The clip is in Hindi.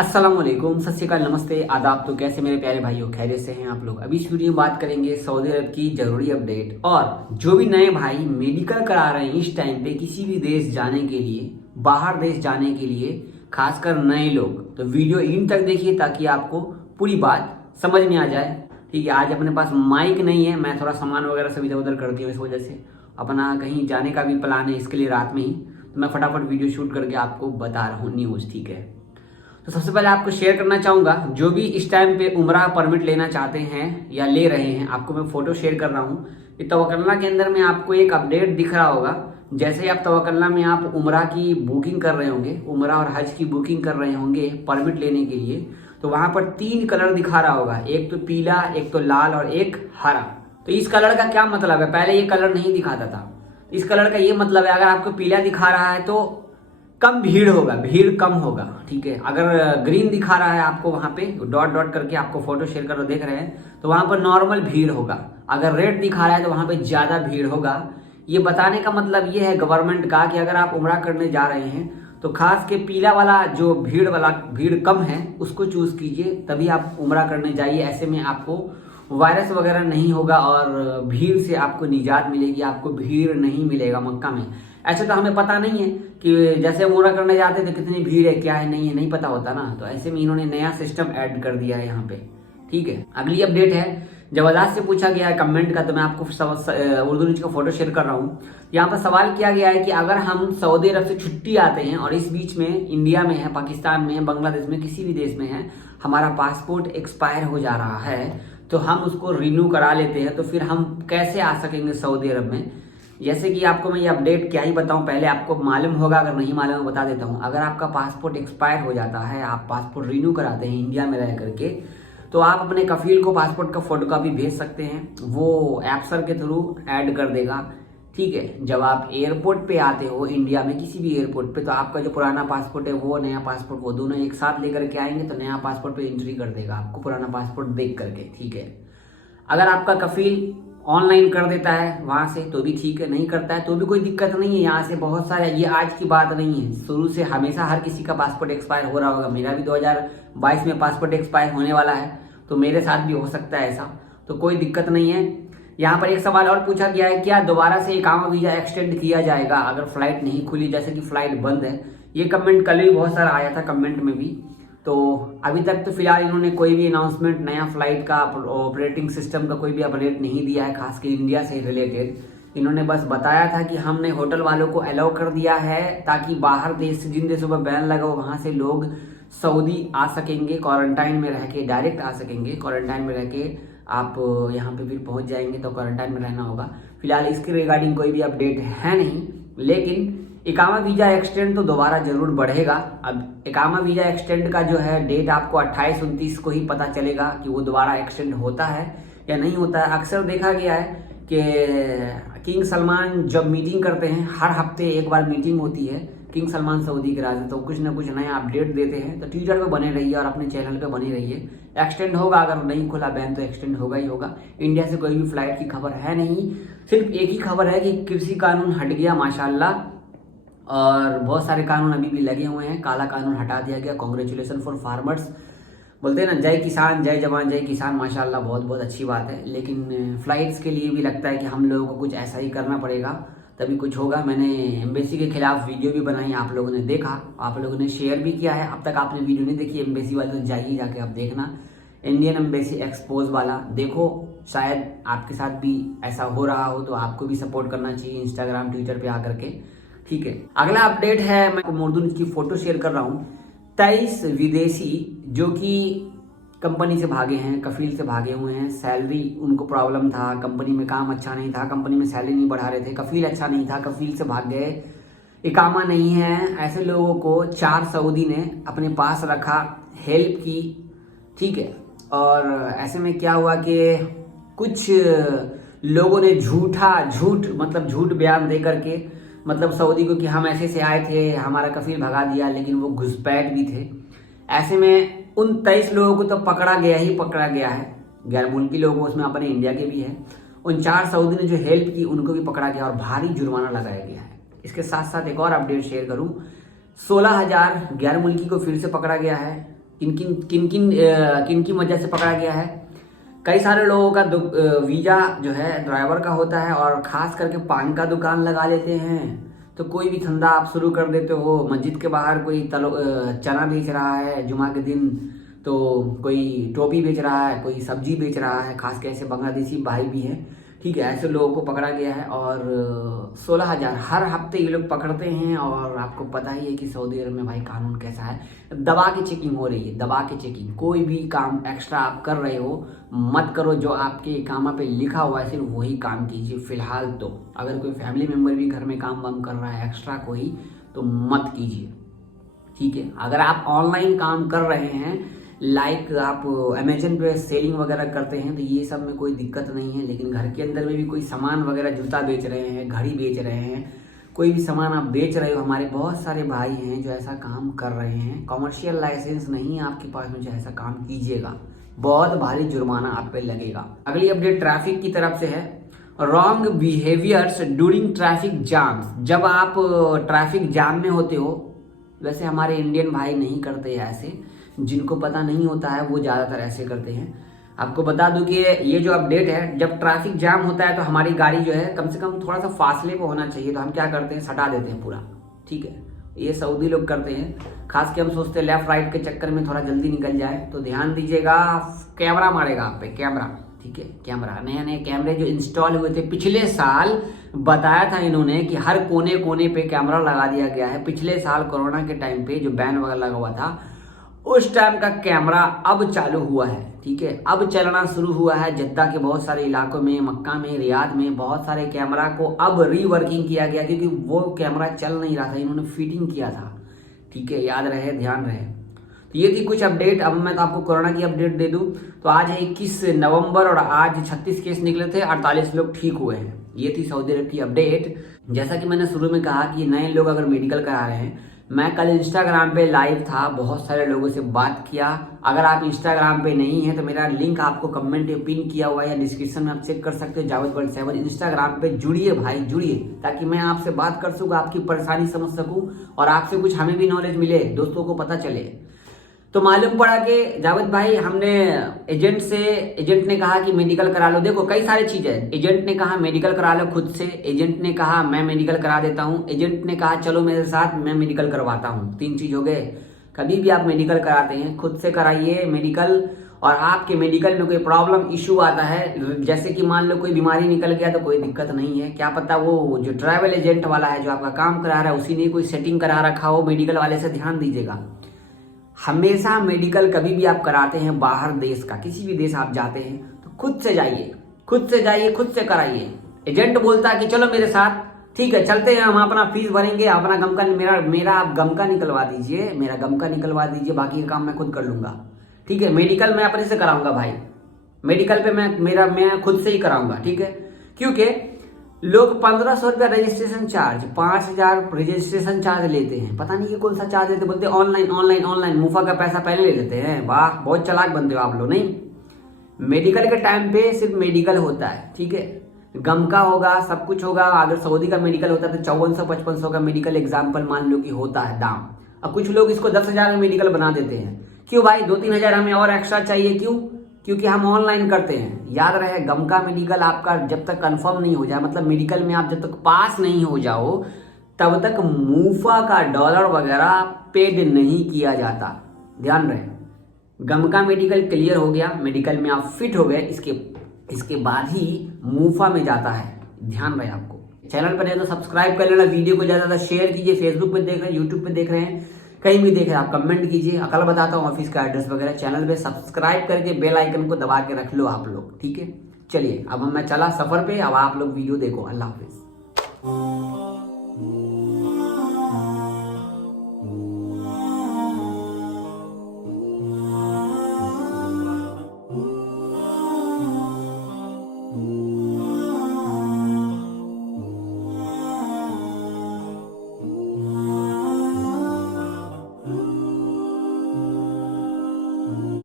अस्सलाम वालेकुम, सत श्री अकाल, नमस्ते, आदाब। तो कैसे मेरे प्यारे भाइयों, खैरियत से हैं आप लोग। अभी इस वीडियो में बात करेंगे सऊदी अरब की जरूरी अपडेट। और जो भी नए भाई मेडिकल करा रहे हैं इस टाइम पे किसी भी देश जाने के लिए, बाहर देश जाने के लिए, खासकर नए लोग, तो वीडियो इन तक देखिए ताकि आपको पूरी बात समझ में आ जाए। ठीक है, आज अपने पास माइक नहीं है, मैं थोड़ा सामान वगैरह सब इधर उधर करती हूँ, इस वजह से अपना कहीं जाने का भी प्लान है इसके लिए रात में ही, तो मैं फटाफट वीडियो शूट करके आपको बता रहा हूँ न्यूज़। ठीक है, तो सबसे पहले आपको शेयर करना चाहूँगा, जो भी इस टाइम पे उम्रा परमिट लेना चाहते हैं या ले रहे हैं, आपको मैं फोटो शेयर कर रहा हूँ। ये तवक्कलना के अंदर में आपको एक अपडेट दिख रहा होगा। जैसे ही आप तवक्कलना में आप उम्रा की बुकिंग कर रहे होंगे, उम्रा और हज की बुकिंग कर रहे होंगे परमिट लेने के लिए, तो वहाँ पर 3 कलर दिखा रहा होगा, एक तो पीला, एक तो लाल और एक हरा। तो इस कलर का क्या मतलब है? पहले ये कलर नहीं दिखाता था। इस कलर का ये मतलब है, अगर आपको पीला दिखा रहा है तो कम भीड़ होगा, भीड़ कम होगा। ठीक है, अगर ग्रीन दिखा रहा है आपको, वहां पे डॉट डॉट करके आपको फोटो शेयर कर देख रहे हैं, तो वहां पर नॉर्मल भीड़ होगा। अगर रेड दिखा रहा है तो वहां पे ज्यादा भीड़ होगा। ये बताने का मतलब ये है गवर्नमेंट का कि अगर आप उम्रा करने जा रहे हैं तो खास के पीला वाला जो भीड़ कम है उसको चूज कीजिए, तभी आप उम्रा करने जाइए। ऐसे में आपको वायरस वगैरह नहीं होगा और भीड़ से आपको निजात मिलेगी, आपको भीड़ नहीं मिलेगा मक्का में। ऐसे तो हमें पता नहीं है कि जैसे उम्रा करने जाते थे कितनी भीड़ है, क्या है, नहीं है, नहीं पता होता ना। तो ऐसे में इन्होंने नया सिस्टम ऐड कर दिया है यहाँ पे। ठीक है, अगली अपडेट है, जवादात से पूछा गया है कमेंट का, तो मैं आपको उर्दू न्यूज का फोटो शेयर कर रहा हूँ। यहाँ पर सवाल किया गया है कि अगर हम सऊदी अरब से छुट्टी आते हैं और इस बीच में इंडिया में है, पाकिस्तान में है, बांग्लादेश में, किसी भी देश में है, हमारा पासपोर्ट एक्सपायर हो जा रहा है, तो हम उसको रिन्यू करा लेते हैं, तो फिर हम कैसे आ सकेंगे सऊदी अरब में। जैसे कि आपको मैं ये अपडेट क्या ही बताऊं, पहले आपको मालूम होगा, अगर नहीं मालूम बता देता हूं। अगर आपका पासपोर्ट एक्सपायर हो जाता है, आप पासपोर्ट रिन्यू कराते हैं इंडिया में रह करके, तो आप अपने कफील को पासपोर्ट का फोटोकॉपी भेज सकते हैं, वो एप्सर के थ्रू ऐड कर देगा। ठीक है, जब आप एयरपोर्ट पे आते हो इंडिया में, किसी भी एयरपोर्ट पे, तो आपका जो पुराना पासपोर्ट है वो, नया पासपोर्ट, वो दोनों एक साथ लेकर के आएंगे, तो नया पासपोर्ट पे एंट्री कर देगा आपको पुराना पासपोर्ट देख करके। ठीक है, अगर आपका कफील ऑनलाइन कर देता है वहां से तो भी ठीक है, नहीं करता है तो भी कोई दिक्कत नहीं है। यहाँ से बहुत सारे, ये आज की बात नहीं है, शुरू से हमेशा हर किसी का पासपोर्ट एक्सपायर हो रहा होगा। मेरा भी 2022 में पासपोर्ट एक्सपायर होने वाला है, तो मेरे साथ भी हो सकता है ऐसा, तो कोई दिक्कत नहीं है। यहाँ पर एक सवाल और पूछा गया है, क्या दोबारा से इकामा वीजा एक्सटेंड किया जाएगा अगर फ्लाइट नहीं खुली, जैसे कि फ्लाइट बंद है। ये कमेंट कल भी बहुत सारा आया था कमेंट में भी। तो अभी तक तो फिलहाल इन्होंने कोई भी अनाउंसमेंट, नया फ्लाइट का ऑपरेटिंग सिस्टम का कोई भी अपडेट नहीं दिया है, खासकर इंडिया से रिलेटेड। इन्होंने बस बताया था कि हमने होटल वालों को अलाउ कर दिया है ताकि बाहर देश से, जिन देशों पर बैन लगा हो, वहां से लोग सऊदी आ सकेंगे, क्वारंटाइन में रह के डायरेक्ट आ सकेंगे। क्वारंटाइन में रह के आप यहाँ पे फिर पहुंच जाएंगे, तो क्वारंटाइन में रहना होगा। फिलहाल इसके रिगार्डिंग कोई भी अपडेट है नहीं, लेकिन इकामा वीजा एक्सटेंड तो दोबारा जरूर बढ़ेगा। अब इकामा वीजा एक्सटेंड का जो है डेट आपको 28-29 को ही पता चलेगा कि वो दोबारा एक्सटेंड होता है या नहीं होता है। अक्सर देखा गया है कि किंग सलमान जब मीटिंग करते हैं, हर हफ्ते एक बार मीटिंग होती है किंग सलमान सऊदी के राजा, तो कुछ ना कुछ नया अपडेट देते हैं। तो ट्विटर पे बने रहिए और अपने चैनल पे बने रहिए। एक्सटेंड होगा, अगर नहीं खुला बैन तो एक्सटेंड होगा ही होगा। इंडिया से कोई भी फ्लाइट की खबर है नहीं, सिर्फ एक ही खबर है कि कृषि कानून हट गया माशाल्लाह, और बहुत सारे कानून अभी भी लगे हुए हैं, काला कानून हटा दिया गया। कॉन्ग्रेचुलेसन फॉर फार्मर्स, बोलते हैं ना, जय किसान, जय जवान, जय किसान, माशाल्लाह, बहुत बहुत अच्छी बात है। लेकिन फ्लाइट्स के लिए भी लगता है कि हम लोगों को कुछ ऐसा ही करना पड़ेगा, तभी कुछ होगा। मैंने एम्बेसी के खिलाफ वीडियो भी बनाई, आप लोगों ने देखा, आप लोगों ने शेयर भी किया है। अब तक आपने वीडियो नहीं देखी एम्बेसी वाले, तो जाइए जाके आप देखना, इंडियन एम्बेसी एक्सपोज वाला देखो। शायद आपके साथ भी ऐसा हो रहा हो, तो आपको भी सपोर्ट करना चाहिए इंस्टाग्राम, ट्विटर पे आकर के। ठीक है, अगला अपडेट है, मैं उर्दू न्यूज की फोटो शेयर कर रहा हूँ। 23 विदेशी जो कि कंपनी से भागे हैं, कफील से भागे हुए हैं। सैलरी उनको प्रॉब्लम था, कंपनी में काम अच्छा नहीं था, कंपनी में सैलरी नहीं बढ़ा रहे थे, कफील अच्छा नहीं था, कफील से भाग गए, इकामा नहीं है। ऐसे लोगों को 4 सऊदी ने अपने पास रखा, हेल्प की। ठीक है, और ऐसे में क्या हुआ कि कुछ लोगों ने झूठ बयान दे करके, मतलब सऊदी को, कि हम ऐसे से आए थे, हमारा कफील भगा दिया, लेकिन वो घुसपैठ भी थे। ऐसे में उन 23 लोगों को तो पकड़ा गया है, गैर मुल्की लोग उसमें अपने इंडिया के भी हैं। उन 4 सऊदी ने जो हेल्प की उनको भी पकड़ा गया और भारी जुर्माना लगाया गया है। इसके साथ साथ एक और अपडेट शेयर करूं, 16,000 गैर मुल्की को फिर से पकड़ा गया है। किन की वजह से पकड़ा गया है। कई सारे लोगों का वीजा जो है ड्राइवर का होता है और खास करके पान का दुकान लगा लेते हैं। तो कोई भी धंधा आप शुरू कर देते हो, मस्जिद के बाहर कोई चना बेच रहा है जुमा के दिन, तो कोई टोपी बेच रहा है, कोई सब्जी बेच रहा है, खास कैसे बांग्लादेशी भाई भी हैं, ठीक है। ऐसे लोगों को पकड़ा गया है और 16,000 हर हफ्ते ये लोग पकड़ते हैं। और आपको पता ही है कि सऊदी अरब में भाई कानून कैसा है, दबा के चेकिंग हो रही है, दबा के चेकिंग। कोई भी काम एक्स्ट्रा आप कर रहे हो मत करो, जो आपके इकामा पे लिखा हुआ है सिर्फ वही काम कीजिए फिलहाल। तो अगर कोई फैमिली मेम्बर भी घर में काम वाम कर रहा है एक्स्ट्रा कोई, तो मत कीजिए, ठीक है। अगर आप ऑनलाइन काम कर रहे हैं, लाइक आप अमेजन पे सेलिंग वगैरह करते हैं, तो ये सब में कोई दिक्कत नहीं है। लेकिन घर के अंदर में भी कोई सामान वगैरह, जूता बेच रहे हैं, घड़ी बेच रहे हैं, कोई भी सामान आप बेच रहे हो, हमारे बहुत सारे भाई हैं जो ऐसा काम कर रहे हैं, कॉमर्शियल लाइसेंस नहीं है आपके पास में, जो ऐसा काम कीजिएगा बहुत भारी जुर्माना आप पे लगेगा। अगली अपडेट ट्रैफिक की तरफ से है। Wrong behaviours during traffic jam. जब आप ट्रैफिक जाम में होते हो, वैसे हमारे इंडियन भाई नहीं करते ऐसे, जिनको पता नहीं होता है वो ज़्यादातर ऐसे करते हैं। आपको बता दूं कि ये जो अपडेट है, जब ट्रैफिक जाम होता है तो हमारी गाड़ी जो है कम से कम थोड़ा सा फासले पे होना चाहिए, तो हम क्या करते हैं, सटा देते हैं पूरा, ठीक है। ये सऊदी लोग करते हैं, खास के हम सोचते हैं लेफ्ट राइट के चक्कर में थोड़ा जल्दी निकल जाए। तो ध्यान दीजिएगा, कैमरा मारेगा आप पे, कैमरा, ठीक है। कैमरा, नए नए कैमरे जो इंस्टॉल हुए थे पिछले साल, बताया था इन्होंने कि हर कोने कोने पे कैमरा लगा दिया गया है। पिछले साल कोरोना के टाइम पे जो बैन वगैरह लगा हुआ था, उस टाइम का कैमरा अब चालू हुआ है, ठीक है। अब चलना शुरू हुआ है जद्दा के बहुत सारे इलाकों में, मक्का में, रियाद में बहुत सारे कैमरा को अब रीवर्किंग किया गया, क्योंकि वो कैमरा चल नहीं रहा था, इन्होंने फिटिंग किया था, ठीक है। याद रहे, ध्यान रहे। तो ये थी कुछ अपडेट। अब मैं तो आपको कोरोना की अपडेट दे दूं तो आज है 21 नवंबर और आज 36 केस निकले थे, 48 लोग ठीक हुए हैं। ये थी सऊदी अरब की अपडेट। जैसा कि मैंने शुरू में कहा कि नए लोग अगर मेडिकल करा रहे हैं, मैं कल इंस्टाग्राम पे लाइव था, बहुत सारे लोगों से बात किया। अगर आप इंस्टाग्राम पे नहीं है तो मेरा लिंक आपको कमेंट में पिन किया हुआ है या डिस्क्रिप्शन में आप चेक कर सकते हो, जावेद17। इंस्टाग्राम पे जुड़िए भाई, जुड़िए, ताकि मैं आपसे बात कर सकूँ, आपकी परेशानी समझ सकूँ और आपसे कुछ हमें भी नॉलेज मिले, दोस्तों को पता चले। तो मालूम पड़ा कि जावेद भाई, हमने एजेंट ने कहा कि मेडिकल करा लो। देखो कई सारी चीजें, एजेंट ने कहा मेडिकल करा लो खुद से, एजेंट ने कहा मैं मेडिकल करा देता हूं, एजेंट ने कहा चलो मेरे साथ मैं मेडिकल करवाता हूं। 3 चीज हो गए। कभी भी आप मेडिकल कराते हैं खुद से कराइए मेडिकल। और आपके मेडिकल में कोई प्रॉब्लम इशू आता है, जैसे कि मान लो कोई बीमारी निकल गया, तो कोई दिक्कत नहीं है। क्या पता वो जो ट्रैवल एजेंट वाला है जो आपका काम करा रहा है, उसी ने कोई सेटिंग करा रखा हो मेडिकल वाले से। ध्यान दीजिएगा, हमेशा मेडिकल कभी भी आप कराते हैं बाहर देश का, किसी भी देश आप जाते हैं तो खुद से जाइए, खुद से जाइए, खुद से कराइए। एजेंट बोलता है कि चलो मेरे साथ, ठीक है चलते हैं, हम अपना फीस भरेंगे, अपना गम का मेरा आप गम का निकलवा दीजिए, मेरा गम का निकलवा दीजिए, बाकी का काम मैं खुद कर लूंगा, ठीक है। मेडिकल मैं अपने से कराऊंगा भाई, मेडिकल पे मैं खुद से ही कराऊंगा, ठीक है। क्योंकि लोग 1500 रुपया रजिस्ट्रेशन चार्ज, 5000 रजिस्ट्रेशन चार्ज लेते हैं, पता नहीं ये कौन सा चार्ज लेते, बोलते ऑनलाइन ऑनलाइन ऑनलाइन, मुफ्त का पैसा पहले ले लेते हैं। वाह, बहुत चालाक बनते हो आप लोग। नहीं, मेडिकल के टाइम पे सिर्फ मेडिकल होता है, ठीक है। गम का होगा, सब कुछ होगा। अगर सऊदी का मेडिकल होता है तो 5400-5500 का मेडिकल एग्जाम्पल मान लो कि होता है दाम। अब कुछ लोग इसको 10,000 में मेडिकल बना देते हैं। क्यों भाई, 2-3 हजार हमें और एक्स्ट्रा चाहिए, क्यों? क्योंकि हम ऑनलाइन करते हैं। याद रहे, गम का मेडिकल आपका जब तक कंफर्म नहीं हो जाए, मतलब मेडिकल में आप जब तक पास नहीं हो जाओ, तब तक मुफा का डॉलर वगैरह पेड नहीं किया जाता। ध्यान रहे, गम का मेडिकल क्लियर हो गया, मेडिकल में आप फिट हो गए, इसके बाद ही मुफा में जाता है। ध्यान रहे आपको। चैनल पर है तो सब्सक्राइब कर लेना, वीडियो को ज्यादा शेयर कीजिए। फेसबुक पे देख रहे हैं, यूट्यूब पे देख रहे हैं, कहीं भी देख रहे हैं, आप कमेंट कीजिए। अकल बताता हूँ ऑफिस का एड्रेस वगैरह। चैनल पे सब्सक्राइब करके बेल आइकन को दबा के रख लो आप लोग, ठीक है। चलिए अब मैं चला सफर पे, अब आप लोग वीडियो देखो। अल्लाह हाफिज।